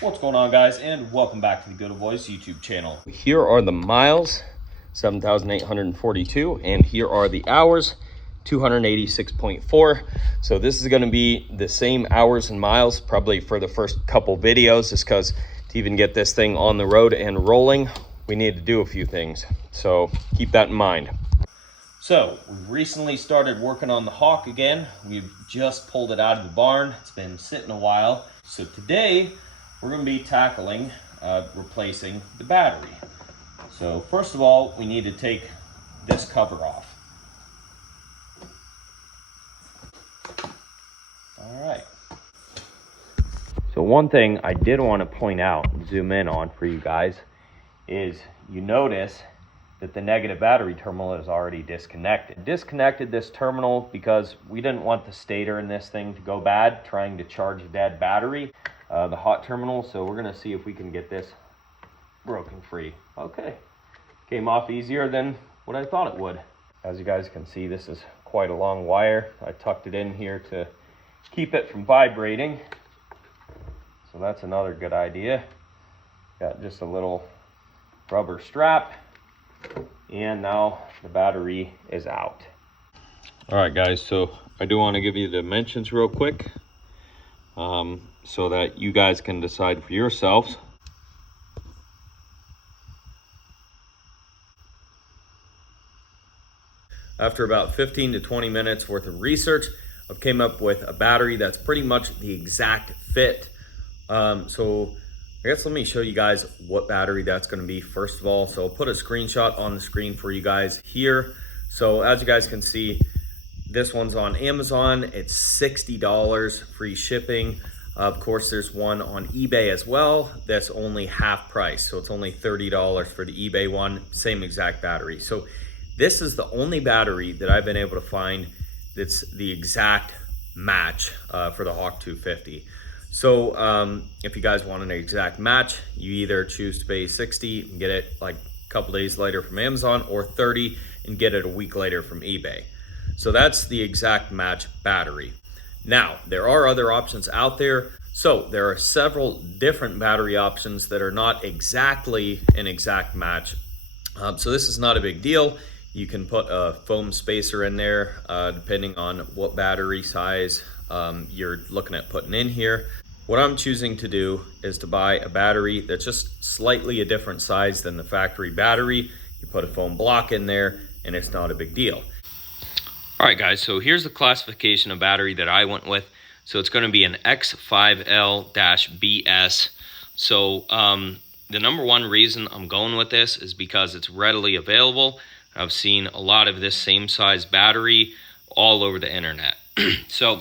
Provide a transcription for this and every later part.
What's going on, guys, and welcome back to the Goodol'boys YouTube channel. Here are the miles, 7,842, and here are the hours, 286.4. So this is going to be the same hours and miles probably for the first couple videos, just because to even get this thing on the road and rolling, we need to do a few things. So keep that in mind. So we recently started working on the Hawk again. We've just pulled it out of the barn. It's been sitting a while. So today we're going to be tackling replacing the battery. So first of all, we need to take this cover off. All right. So one thing I did want to point out, zoom in on for you guys, is you notice that the negative battery terminal is already disconnected. Disconnected this terminal because we didn't want the stator in this thing to go bad trying to charge a dead battery, the hot terminal. So we're gonna see if we can get this broken free. Okay, came off easier than what I thought it would. As you guys can see, this is quite a long wire. I tucked it in here to keep it from vibrating. So that's another good idea. Got just a little rubber strap. And now the battery is out. All right, guys, so I do want to give you the dimensions real quick so that you guys can decide for yourselves. After about 15 to 20 minutes worth of research, I've came up with a battery that's pretty much the exact fit. So I guess let me show you guys what battery that's going to be first of all. So I'll put a screenshot on the screen for you guys here. So as you guys can see, this one's on Amazon. It's $60 free shipping. Of course, there's one on eBay as well. That's only half price. So it's only $30 for the eBay one, same exact battery. So this is the only battery that I've been able to find that's the exact match for the Hawk 250. So if you guys want an exact match, you either choose to pay $60 and get it like a couple days later from Amazon, or $30 and get it a week later from eBay. So that's the exact match battery. Now, there are other options out there. So there are several different battery options that are not exactly an exact match. So this is not a big deal. You can put a foam spacer in there depending on what battery size you're looking at putting in here. What I'm choosing to do is to buy a battery that's just slightly a different size than the factory battery. You put a foam block in there and it's not a big deal. All right, guys, so here's the classification of battery that I went with. So it's going to be an X5L-BS. So the number one reason I'm going with this is because it's readily available. I've seen a lot of this same size battery all over the internet. So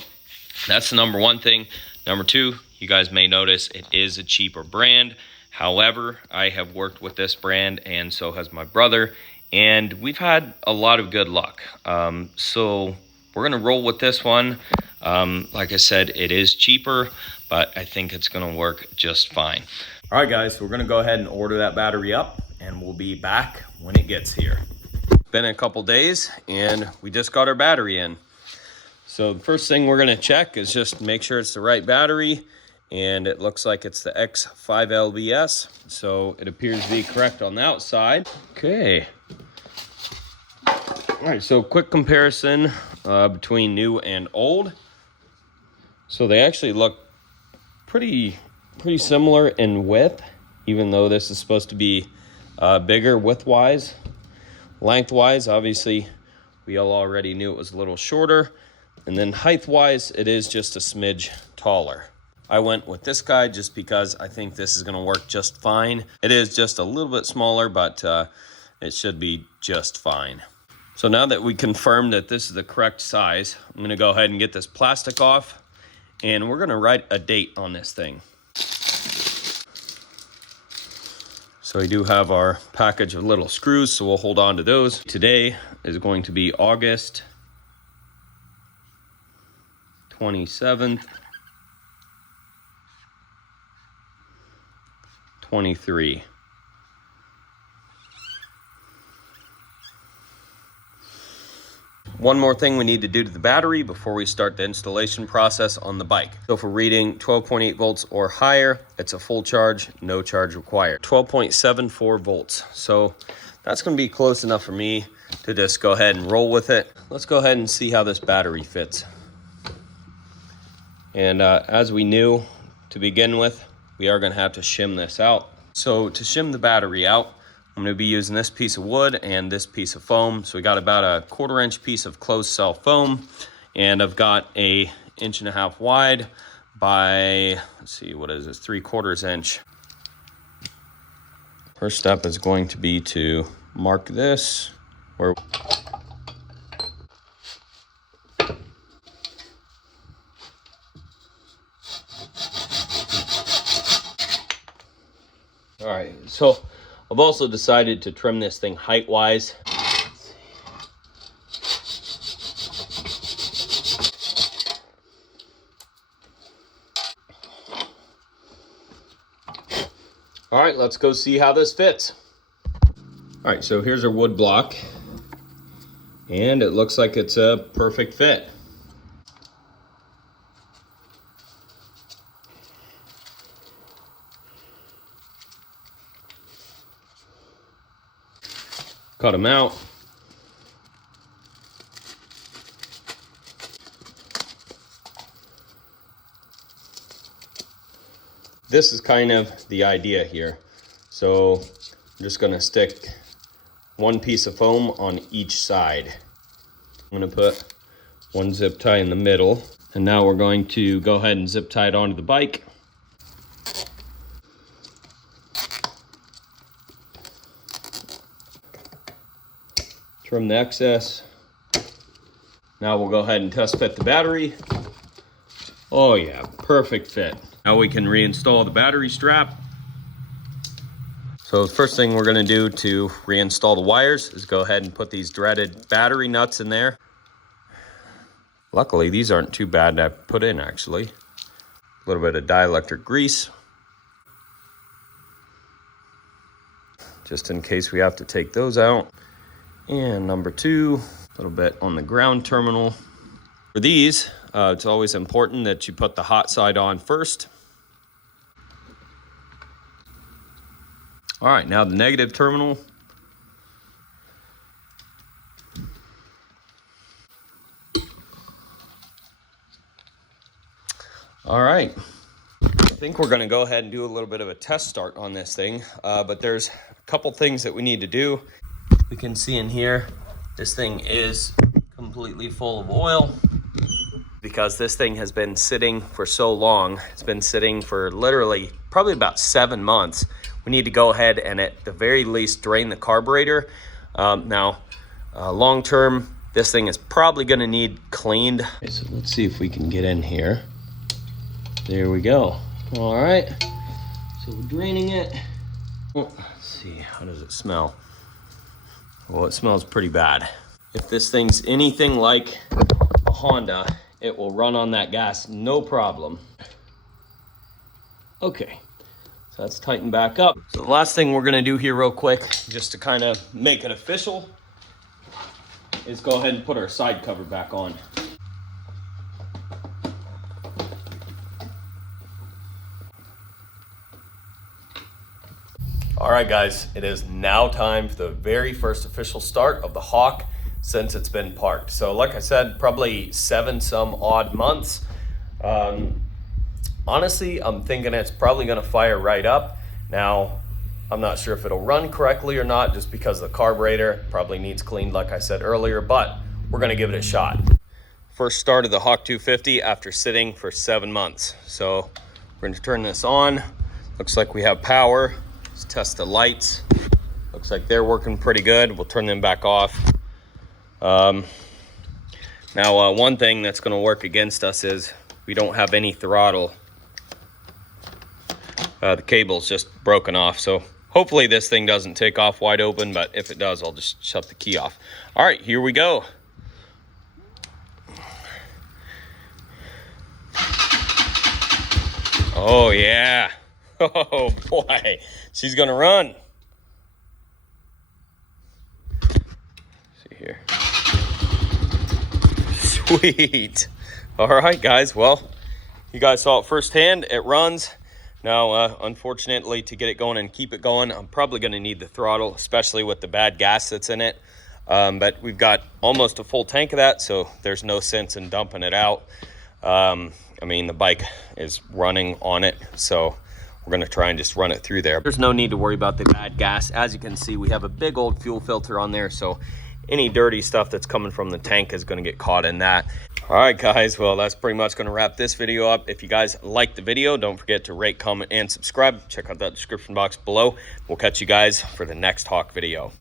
that's the number one thing. Number two, you guys may notice it is a cheaper brand. However, I have worked with this brand and so has my brother, and we've had a lot of good luck. So we're gonna roll with this one. Like I said, it is cheaper, but I think it's gonna work just fine. All right, guys, so we're gonna go ahead and order that battery up and we'll be back when it gets here. Been a couple days and we just got our battery in. So the first thing we're gonna check is just make sure it's the right battery, and it looks like it's the X5LBS, so it appears to be correct on the outside. Okay. All right, so quick comparison between new and old. So they actually look pretty similar in width, even though this is supposed to be bigger width-wise. Length-wise, obviously, we all already knew it was a little shorter. And then height-wise, it is just a smidge taller. I went with this guy just because I think this is gonna work just fine. It is just a little bit smaller, but it should be just fine. So now that we confirmed that this is the correct size, I'm gonna go ahead and get this plastic off, and we're gonna write a date on this thing. So we do have our package of little screws, so we'll hold on to those. Today is going to be August 27th, 23. one more thing we need to do to the battery before we start the installation process on the bike. So if we're reading 12.8 volts or higher, it's a full charge, no charge required. 12.74 volts. So that's going to be close enough for me to just go ahead and roll with it. Let's go ahead and see how this battery fits. And as we knew to begin with, we are going to have to shim this out. So to shim the battery out, I'm going to be using this piece of wood and this piece of foam. So we got about a 1/4 inch piece of closed cell foam, and I've got a 1.5 inch wide by, let's see, what is this, 3/4 inch. First step is going to be to mark this where all right, so I've also decided to trim this thing height-wise. All right, let's go see how this fits. All right, so here's our wood block, and it looks like it's a perfect fit. Cut them out. This is kind of the idea here. So I'm just going to stick one piece of foam on each side. I'm going to put one zip tie in the middle, and now we're going to go ahead and zip tie it onto the bike. Trim the excess. Now we'll go ahead and test fit the battery. Oh yeah, perfect fit. Now we can reinstall the battery strap. So the first thing we're gonna do to reinstall the wires is go ahead and put these dreaded battery nuts in there. Luckily, these aren't too bad to put in actually. A little bit of dielectric grease, just in case we have to take those out. And number 2, a little bit on the ground terminal. For these, it's always important that you put the hot side on first. All right, now the negative terminal. All right, I think we're gonna go ahead and do a little bit of a test start on this thing, but there's a couple things that we need to do. We can see in here, this thing is completely full of oil because this thing has been sitting for so long. It's been sitting for literally probably about 7 months. We need to go ahead and at the very least drain the carburetor. Long term, this thing is probably gonna need cleaned. Okay, so let's see if we can get in here. There we go. All right, so we're draining it. Let's see, how does it smell? Well, it smells pretty bad. If this thing's anything like a Honda, it will run on that gas, no problem. Okay, so that's tightened back up. So the last thing we're gonna do here real quick, just to kind of make it official, is go ahead and put our side cover back on. All right, guys, it is now time for the very first official start of the Hawk since it's been parked. So like I said, probably 7 some odd months. Honestly, I'm thinking it's probably gonna fire right up. Now, I'm not sure if it'll run correctly or not, just because the carburetor probably needs cleaned, like I said earlier, but we're gonna give it a shot. First start of the Hawk 250 after sitting for 7 months. So we're gonna turn this on. Looks like we have power. Let's test the lights. Looks like they're working pretty good. We'll turn them back off. Now, one thing that's gonna work against us is we don't have any throttle. The cable's just broken off, so hopefully this thing doesn't take off wide open, but if it does, I'll just shut the key off. All right, here we go. Oh yeah. Oh boy, she's gonna run. See here. Sweet. All right, guys. Well, you guys saw it firsthand. It runs. Now, unfortunately, to get it going and keep it going, I'm probably going to need the throttle, especially with the bad gas that's in it. But we've got almost a full tank of that, so there's no sense in dumping it out. I mean, the bike is running on it, so we're going to try and just run it through there. There's no need to worry about the bad gas. As you can see, we have a big old fuel filter on there, so any dirty stuff that's coming from the tank is going to get caught in that. All right, guys, well, that's pretty much going to wrap this video up. If you guys liked the video, don't forget to rate, comment, and subscribe. Check out that description box below. We'll catch you guys for the next Hawk video.